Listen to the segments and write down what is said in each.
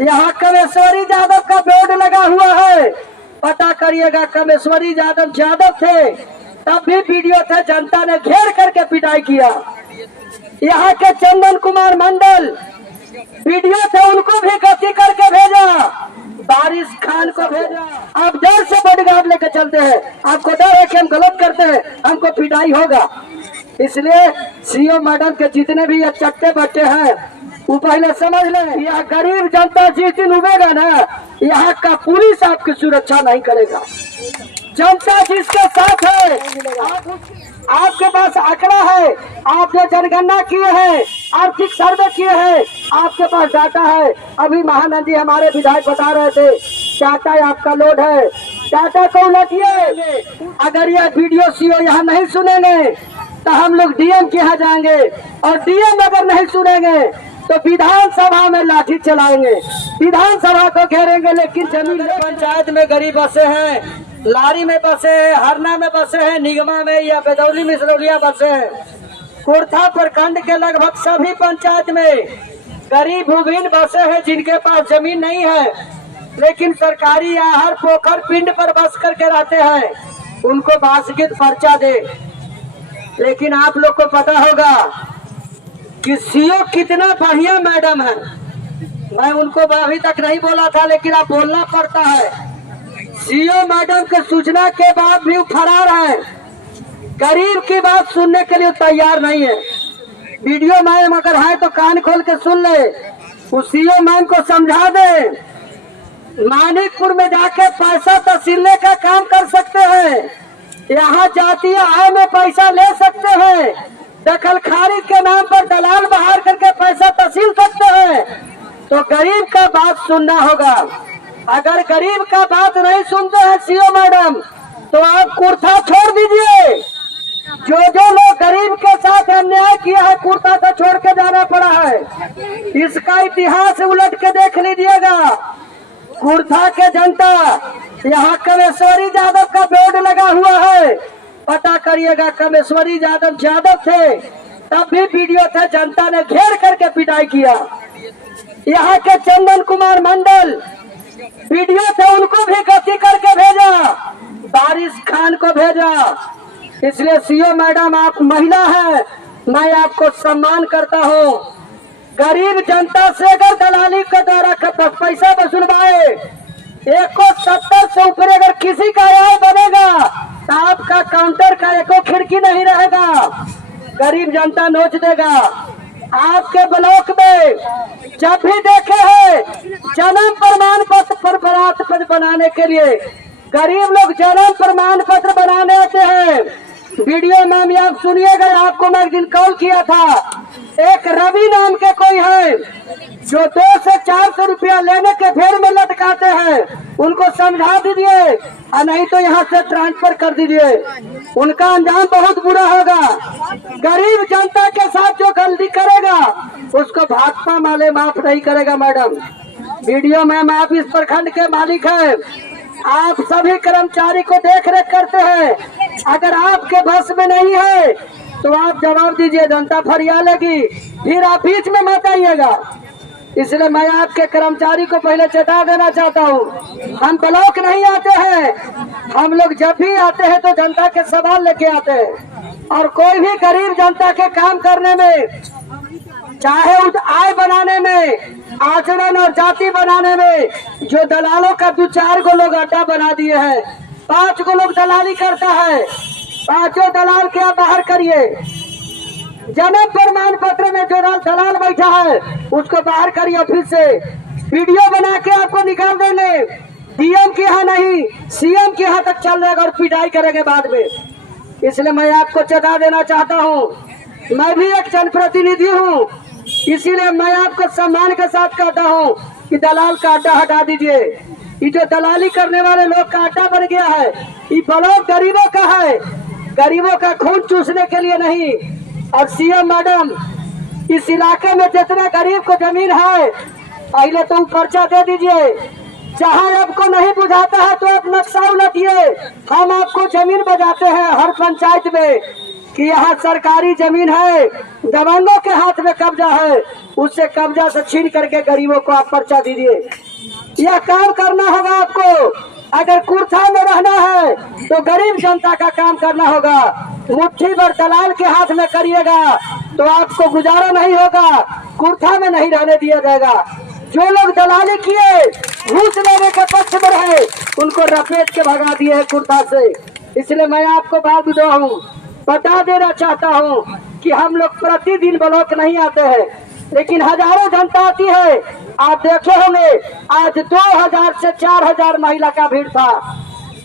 यहाँ कमेश्वरी यादव का बोर्ड लगा हुआ है, पता करिएगा। कमेश्वरी यादव थे, तब भी वीडियो थे, जनता ने घेर करके पिटाई किया। यहाँ के चंदन कुमार मंडल वीडियो थे, उनको भी गति करके भेजा। बारिश खान को भेजा। आप डर से बॉडीगार्ड लेकर चलते हैं, आपको डर है कि हम गलत करते हैं, हमको पिटाई होगा। इसलिए सीओ मैडम के जितने भी ये चट्टे बट्टे हैं वो पहले समझ लें, यह गरीब जनता जिस दिन उबेगा ना, यहाँ का पुलिस आपकी सुरक्षा नहीं करेगा। जनता जिसके साथ है, आपके पास आंकड़ा है, आप जो जनगणना किए हैं, आर्थिक सर्वे किए हैं, आपके पास डाटा है। अभी महानंद जी हमारे विधायक बता रहे थे, डाटा आपका लोड है, डाटा को उलटिए। अगर यह वीडियो सीओ यहाँ नहीं सुनेंगे तो हम लोग डीएम के यहाँ जाएंगे, और डीएम अगर नहीं सुनेंगे तो विधानसभा में लाठी चलाएंगे, विधानसभा को घेरेंगे। लेकिन जमीन पंचायत में गरीब बसे हैं, लारी में बसे हैं, हरना में बसे हैं, निगमा में या बेदौली मिसरौलिया बसे हैं। कुर्था प्रखंड के लगभग सभी पंचायत में गरीब भूमिहीन बसे हैं, जिनके पास जमीन नहीं है, लेकिन सरकारी आहर पोखर पिंड पर बस करके रहते हैं। उनको बासगित पर्चा दे। लेकिन आप लोग को पता होगा कि सीओ कितना बढ़िया मैडम है। मैं उनको अभी तक नहीं बोला था, लेकिन अब बोलना पड़ता है। सीओ मैडम के सूचना के बाद भी फरार है, गरीब की बात सुनने के लिए तैयार नहीं है। वीडियो मैम अगर है तो कान खोल के सुन ले, उस सीओ मैम को समझा दे। मानिकपुर में जाके पैसा तहसीलने का काम कर सकते हैं, यहाँ जातीय आय में पैसा ले सकते हैं, दखल खारिज के नाम पर दलाल बाहर करके पैसा तहसील सकते हैं। तो गरीब का बात सुनना होगा। अगर गरीब का बात नहीं सुनते हैं सीओ मैडम, तो आप कुर्ता छोड़ दीजिए। जो लोग गरीब के साथ अन्याय किया है, कुर्ता को छोड़ के जाना पड़ा है। इसका इतिहास उलट के देख लीजिएगा। कुर्था के जनता, यहाँ कमेश्वरी यादव का बोर्ड लगा हुआ है, पता करिएगा। कमेश्वरी यादव थे, तब भी वीडियो थे, जनता ने घेर करके पिटाई किया। यहाँ के चंदन कुमार मंडल वीडियो थे, उनको भी गति करके भेजा। बारिश खान को भेजा। इसलिए सीओ मैडम, आप महिला है, मैं आपको सम्मान करता हूँ। गरीब जनता से अगर दलाली के द्वारा पैसा वसूलवाए, 170 से ऊपर अगर किसी का आय बनेगा तो आपका काउंटर का एको खिड़की नहीं रहेगा, गरीब जनता नोच देगा। आपके ब्लॉक में जब भी देखे हैं जन्म प्रमाण पत्र बनाने के लिए गरीब लोग जन्म प्रमाण पत्र बनाने आते हैं। वीडियो में आप सुनिएगा, आपको मैं एक दिन कॉल किया था। एक रवि नाम के कोई है जो 200 से 400 रुपया लेने के फेर में लटकाते हैं, उनको समझा दीजिए, और नहीं तो यहाँ से ट्रांसफर कर दीजिए। उनका अंजाम बहुत बुरा होगा। गरीब जनता के साथ जो गलती करेगा उसको भाजपा माले माफ नहीं करेगा। मैडम, वीडियो में आप इस प्रखंड के मालिक हैं, आप सभी कर्मचारी को देख रेख करते हैं। अगर आपके बस में नहीं है तो आप जवाब दीजिए, जनता फरिया लेगी, फिर आप बीच में मत आइएगा। इसलिए मैं आपके कर्मचारी को पहले चेता देना चाहता हूँ, हम ब्लॉक नहीं आते हैं, हम लोग जब भी आते हैं तो जनता के सवाल लेके आते हैं। और कोई भी गरीब जनता के काम करने में, चाहे आय बनाने में, आचरण और जाति बनाने में, जो दलालों का 2-4 गो लोग अड्डा बना दिए हैं, 5 गो लोग दलाली करता है, 5 दलाल के आप बाहर करिए। जन्म प्रमाण पत्र में जो दलाल बैठा है उसको बाहर करिए ऑफिस से। वीडियो बना के आपको निकाल देंगे, डीएम के यहाँ नहीं, सीएम के यहाँ तक चल जाएगा और पिटाई करेंगे बाद में। इसलिए मैं आपको चेता देना चाहता हूँ, मैं भी एक जनप्रतिनिधि हूँ, इसीलिए मैं आपको सम्मान के साथ कहता हूँ कि दलाल का अड्डा हटा दीजिए। ये जो दलाली करने वाले लोग का अड्डा बन गया है, ये ब्लॉक गरीबों का है, गरीबों का खून चूसने के लिए नहीं। और सीएम मैडम, इस इलाके में जितने गरीब को जमीन है पहले तो पर्चा दे दीजिए। जहाँ आपको नहीं बुझाता है तो आप नक्शा उलटिए, हम आपको जमीन बजाते हैं हर पंचायत में। कि यहाँ सरकारी जमीन है, दबंगों के हाथ में कब्जा है, उससे कब्जा से छीन करके गरीबों को आप पर्चा दीजिए। यह काम करना होगा आपको। अगर कुर्था में रहना है तो गरीब जनता का काम करना होगा। मुट्ठी भर दलाल के हाथ में करिएगा तो आपको गुजारा नहीं होगा, कुर्था में नहीं रहने दिया जाएगा। जो लोग दलाली किए, घूस लेने के पक्ष में रहे, उनको रपेट के भगा दिए है कुर्था से। इसलिए मैं आपको बात बता देना चाहता हूँ कि हम लोग प्रतिदिन ब्लॉक नहीं आते हैं, लेकिन हजारों जनता आती है। आप देखे होंगे आज 2000 से 4000 महिला का भीड़ था।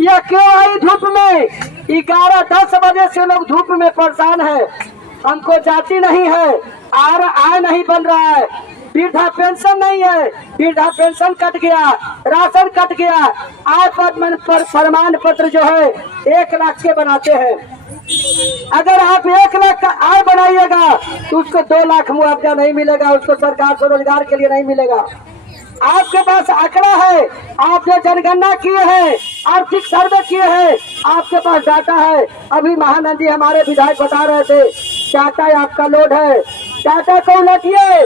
यह क्यों आई धूप में? 11-10 बजे से लोग धूप में परेशान है। हमको जाति नहीं है, आय नहीं बन रहा है, वृद्धा पेंशन नहीं है, वृद्धा पेंशन कट गया, राशन कट गया, आय प्रमाण पत्र जो है 1 लाख के बनाते हैं। अगर आप 1 लाख का आय बनाइएगा तो उसको 2 लाख मुआवजा नहीं मिलेगा, उसको सरकार से रोजगार के लिए नहीं मिलेगा। आपके पास आंकड़ा है, आप जो जनगणना किए हैं, आर्थिक सर्वे किए हैं, आपके पास डाटा है। अभी महानंद जी हमारे विधायक बता रहे थे, डाटा आपका लोड है, डाटा को उलटिए,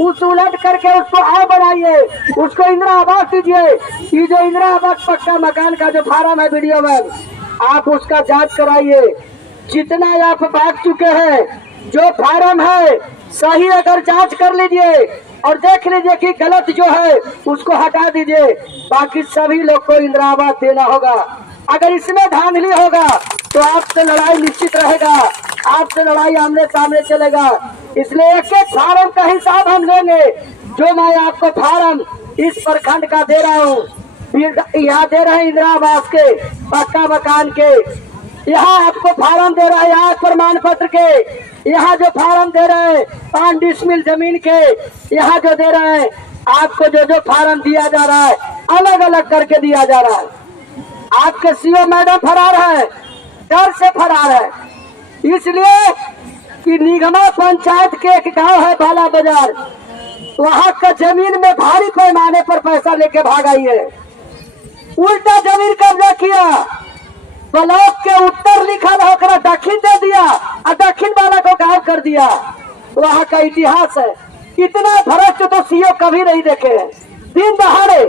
उस उलट करके उसको आय बनाइए, उसको इंदिरा आवास दीजिए। ये जो इंदिरा आवास पक्का मकान का जो फार्म है वीडियो में, आप उसका जांच कराइए। जितना आप भाग चुके हैं, जो फार्म है सही अगर जांच कर लीजिए और देख लीजिए कि गलत जो है उसको हटा दीजिए। बाकी सभी लोग को इंदिरा आवास देना होगा। अगर इसमें धांधली होगा तो आपसे लड़ाई निश्चित रहेगा, आपसे लड़ाई आमने सामने चलेगा। इसलिए एक एक फार्म का हिसाब हम लेंगे। जो मैं आपको फार्म इस प्रखंड का दे रहा हूँ, यहाँ दे रहे हैं इंदिरा आवास के, पक्का मकान के, यहाँ आपको फार्म दे रहा है यहाँ प्रमाण पत्र के, यहाँ जो फार्म दे रहे हैं 5 डिसमिल जमीन के, यहाँ जो दे रहे हैं, आपको जो जो फार्म दिया जा रहा है अलग अलग करके दिया जा रहा है। आपके सीओ मैडम फरार है, डर से फरार है, इसलिए कि निगमा पंचायत के एक गांव है बाला बाजार, वहाँ का जमीन में भारी पैमाने पर पैसा लेके भाग आई है। उल्टा जमीन कब्जा किया, ब्लॉक के उत्तर लिखा होकर दक्षिण दे दिया और दक्षिण वाला को गांव कर दिया। वहाँ का इतिहास है। इतना भ्रष्ट तो सीओ कभी नहीं देखे हैं। दिन दहाड़े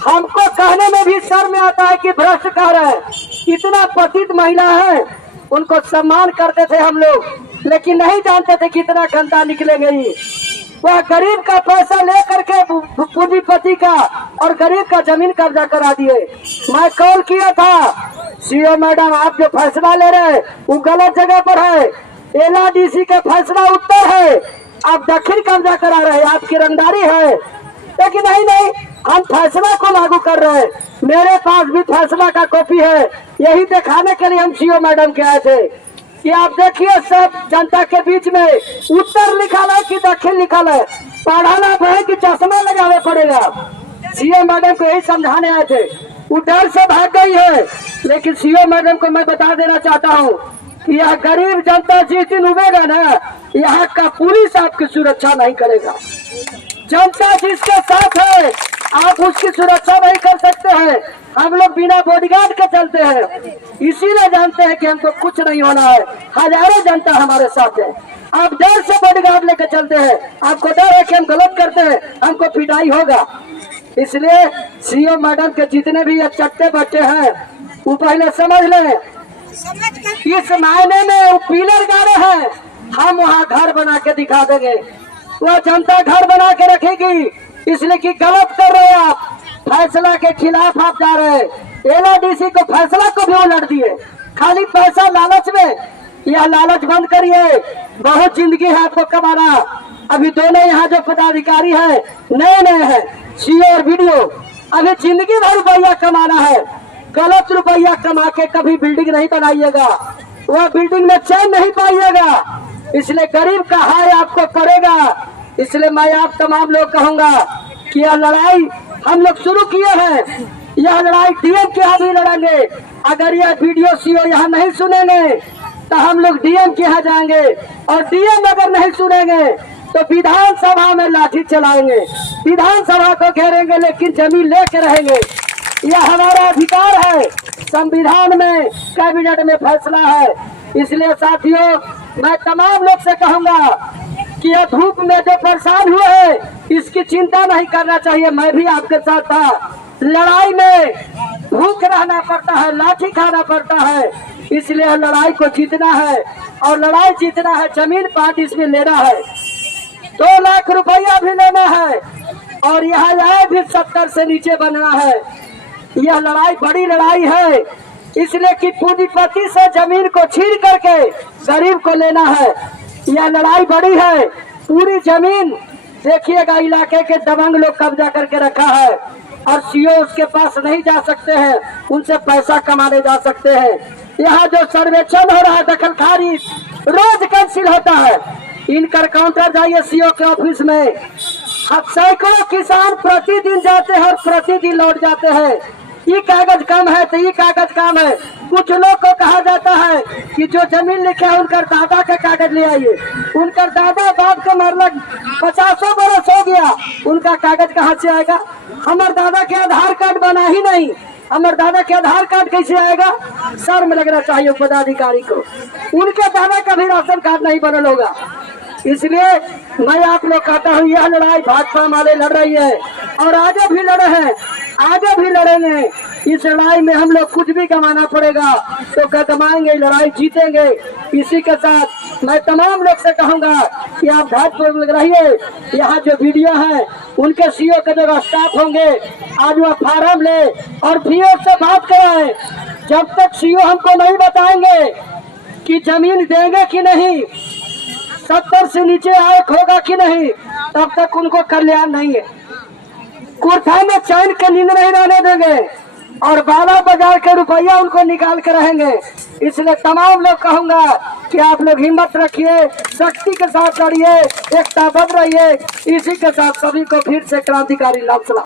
हमको कहने में भी शर्म आता है कि भ्रष्ट कह रहे हैं। इतना पतित महिला है, उनको सम्मान करते थे हम लोग, लेकिन नहीं जानते थे कितना गंदा निकलेंगे। वह गरीब का पैसा ले करके पूंजीपति का और गरीब का जमीन कब्जा करा दिए। मैं कॉल किया था, सीओ मैडम आप जो फैसला ले रहे हैं वो गलत जगह पर है। LRDC का फैसला उत्तर है, आप दक्षिण कब्जा करा रहे हैं, आपकी रंगदारी है। लेकिन नहीं, हम फैसला को लागू कर रहे हैं। मेरे पास भी फैसला का कॉपी है, यही दिखाने के लिए हम सीओ मैडम के आए थे कि आप देखिए सब जनता के बीच में उत्तर लिखा है कि दक्षिण लिखा है, पढ़ाना है कि चश्मा लगाना पड़ेगा। सीओ मैडम को यही समझाने आए थे, वो डर से भाग गई है। लेकिन सीओ मैडम को मैं बता देना चाहता हूँ कि यह गरीब जनता जिस दिन उबेगा ना, यहाँ का पुलिस आपकी सुरक्षा नहीं करेगा। जनता जिसके साथ है आप उसकी सुरक्षा नहीं कर सकते हैं। हम लोग बिना बॉडीगार्ड के चलते हैं, इसीलिए जानते हैं कि हमको कुछ नहीं होना है। हजारों जनता हमारे साथ है, आप डर से बॉडीगार्ड लेकर चलते हैं, आपको डर है कि हम गलत करते हैं, हमको पिटाई होगा। इसलिए सीओ मैडम के जितने भी ये चट्टे बच्चे हैं वो पहले समझ लें, इस मायने में वो पिलर गाड़े हैं, हम वहाँ घर बना के दिखा देंगे। वह जनता घर बना के रखेगी, इसलिए कि गलत कर रहे हैं आप, फैसला के खिलाफ आप जा रहे हैं। LRDC को फैसला को भी उलट दिए, खाली पैसा लालच में। यह लालच बंद करिए, बहुत जिंदगी है आपको कमाना। अभी दोनों यहाँ जो पदाधिकारी है नए हैं, सीओ और वीडियो, अभी जिंदगी भर रुपया कमाना है। गलत रुपया कमा के कभी बिल्डिंग नहीं बनाइएगा, वह बिल्डिंग में चैन नहीं पाइएगा। इसलिए गरीब का हाय आपको पड़ेगा। इसलिए मैं आप तमाम लोग कहूंगा कि यह लड़ाई हम लोग शुरू किए हैं, यह लड़ाई DM के यहाँ भी लड़ेंगे। अगर यह वीडियो सीओ यहाँ नहीं सुनेंगे तो हम लोग DM के यहाँ जाएंगे, और DM अगर नहीं सुनेंगे तो विधानसभा में लाठी चलाएंगे, विधानसभा को घेरेंगे, लेकिन जमीन लेके रहेंगे। यह हमारा अधिकार है, संविधान में कैबिनेट में फैसला है। इसलिए साथियों मैं तमाम लोग से कहूंगा कि यह धूप में जो परेशान हुए हैं इसकी चिंता नहीं करना चाहिए। मैं भी आपके साथ था। लड़ाई में भूख रहना पड़ता है, लाठी खाना पड़ता है, इसलिए लड़ाई को जीतना है और लड़ाई जीतना है। जमीन पार्टी इसमें लेना है, 2 लाख रुपया भी लेना है और यहाँ आय भी 70 से नीचे बनना है। यह लड़ाई बड़ी लड़ाई है, इसलिए कि पूंजीपति से जमीन को छीन करके गरीब को लेना है। यह लड़ाई बड़ी है। पूरी जमीन देखिएगा इलाके के दबंग लोग कब्जा करके रखा है और सीओ उसके पास नहीं जा सकते हैं, उनसे पैसा कमाने जा सकते हैं। यहाँ जो सर्वेक्षण हो रहा है दखल खारिज रोज कैंसिल होता है। इनकर काउंटर जाइए सीओ के ऑफिस में, सैकड़ों किसान प्रतिदिन जाते हैं और प्रतिदिन लौट जाते हैं। ये कागज कम है तो ये कागज कम है। कुछ लोग को कहा जाता है कि जो जमीन लिखे है उनका दादा का कागज ले आइए। उनका दादा बाप का मरलक 50 बरस हो गया, उनका कागज कहाँ से आएगा? हमारे दादा के आधार कार्ड बना ही नहीं, हमारे दादा के आधार कार्ड कैसे आएगा? शर्म लगना चाहिए पदाधिकारी को। उनके दादा का भी राशन कार्ड नहीं बनल होगा। इसलिए मैं आप लोग कहता हूँ यह लड़ाई भाजपा वाले लड़ रही है और आगे भी लड़े हैं, आगे भी लड़ेंगे। इस लड़ाई में हम लोग कुछ भी कमाना पड़ेगा तो कदमाएंगे, लड़ाई जीतेंगे। इसी के साथ मैं तमाम लोग से कहूँगा कि आप धैर्यपूर्वक रहिए। यहाँ जो वीडियो है उनके सीओ के जो स्टाफ होंगे आज वह फार्म ले और सीओ से बात कराए। जब तक सीओ हमको नहीं बताएंगे कि जमीन देंगे कि नहीं, 70 से नीचे आय होगा कि नहीं, तब तक उनको कल्याण नहीं है। कुर्था में चैन के नींद नहीं रहने देंगे और 12 बाजार के रुपया उनको निकाल के रहेंगे। इसलिए तमाम लोग कहूंगा कि आप लोग हिम्मत रखिए, शक्ति के साथ लड़िए, एकताबद्ध रहिए। इसी के साथ सभी को फिर से क्रांतिकारी लाभ सलाम।